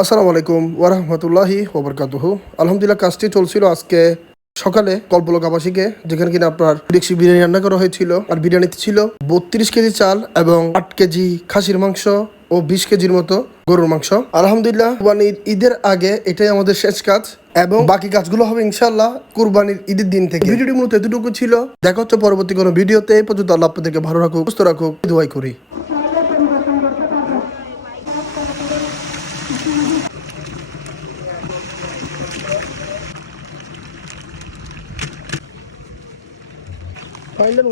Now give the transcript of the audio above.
আসসালামু আলাইকুম ওয়া রাহমাতুল্লাহি ওয়া বারাকাতুহু। আলহামদুলিল্লাহ, কাজটি চলছিল আজকে সকালে কল্পলক আবাসিকে, যেখানে কিনা আপনার ডেক্সি বিরিয়ানি রান্না করা হয়েছিল। আর বিরিয়ানিতে ছিল 32 কেজি চাল এবং 8 কেজি খাসির মাংস ও 20 কেজির মতো গরুর মাংস। আলহামদুলিল্লাহ, কুরবানির ঈদের আগে এটাই আমাদের শেষ কাজ এবং বাকি কাজগুলো হবে ইনশাআল্লাহ কুরবানির ঈদের দিন থেকে। ভিডিওটি মূলত এতটুকু ছিল। দেখা হচ্ছে পরবর্তী কোনো ভিডিওতে। এই পর্যন্ত আল্লাহ আপনাদেরকে ভালো রাখুক, সুস্থ রাখুক, দোয়াই করি। ফাইনাল